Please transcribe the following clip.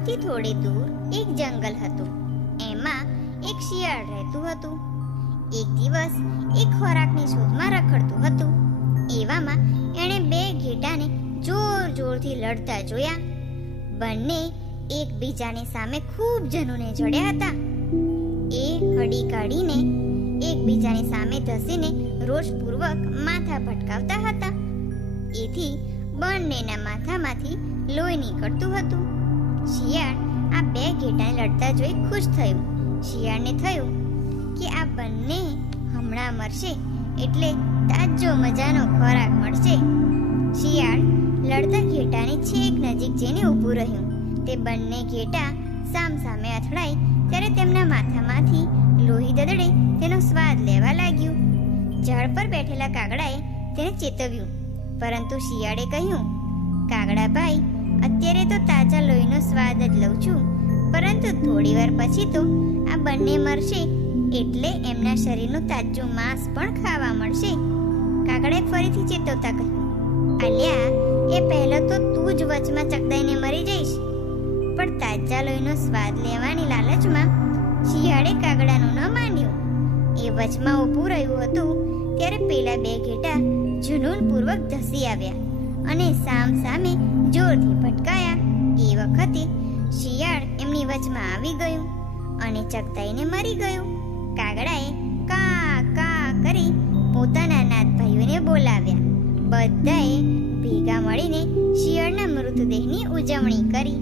ગામથી થોડે દૂર એક જંગલ હતું. એમાં એક શિયાળ રહેતું હતું. એક દિવસ એ ખોરાકની શોધમાં રખડતું હતું. એવામાં એણે બે ઘેટાને જોર જોરથી લડતા જોયા. બંને એકબીજાની સામે ખૂબ જનુને જડ્યા હતા. એ હળી કાઢીને એકબીજાની સામે ધસીને રોષપૂર્વક માથા ભટકાવતા હતા. એથી બંનેના માથામાંથી લોહી નીકળતું હતું. શિયાળ આ બે ઘેટાને લડતા જોઈ ખુશ થયું. શિયાળને થયું કે આ બંને હમણાં મરશે એટલે તાજો મજાનો ખોરાક મળશે. શિયાળ લડતા ઘેટાની છેક નજીક જઈને ઊભું રહ્યું. તે બંને ઘેટા સામસામે અથડાય ત્યારે તેમના માથામાંથી લોહી દદડે તેનો સ્વાદ લેવા લાગ્યું. ઝાડ પર બેઠેલા કાગડાએ તેને ચેતવ્યું, પરંતુ શિયાળે કહ્યું, કાગડાભાઈ, અત્યારે તો તાજા લોહીનો સ્વાદ જ લઉં છું, પરંતુ થોડી વાર પછી તો આ બંને મરશે એટલે એમના શરીરનું તાજું માંસ પણ ખાવા મળશે. કાગડાએ ફરીથી ચેતવતા કહ્યું, આલ્યા, એ પહેલા તો તું જ વચમાં ચકદાઈને મરી જઈશ. પણ તાજા લોહીનો સ્વાદ લેવાની લાલચમાં શિયાળે કાગડાનું ન માન્યું. એ વચમાં ઊભું રહ્યું હતું ત્યારે પેલા બે ઘેટા જુનૂનપૂર્વક ધસી આવ્યા અને સામ સામે જોરથી ભટકાયા. એ વખતે શિયાળ એમની વચમાં આવી ગયું અને ચકદાઈને મરી ગયું. કાગડાએ કા કા કરી પોતાના નાતભાઈઓને બોલાવ્યા. બધાએ ભેગા મળીને શિયાળના મૃતદેહની ઉજવણી કરી.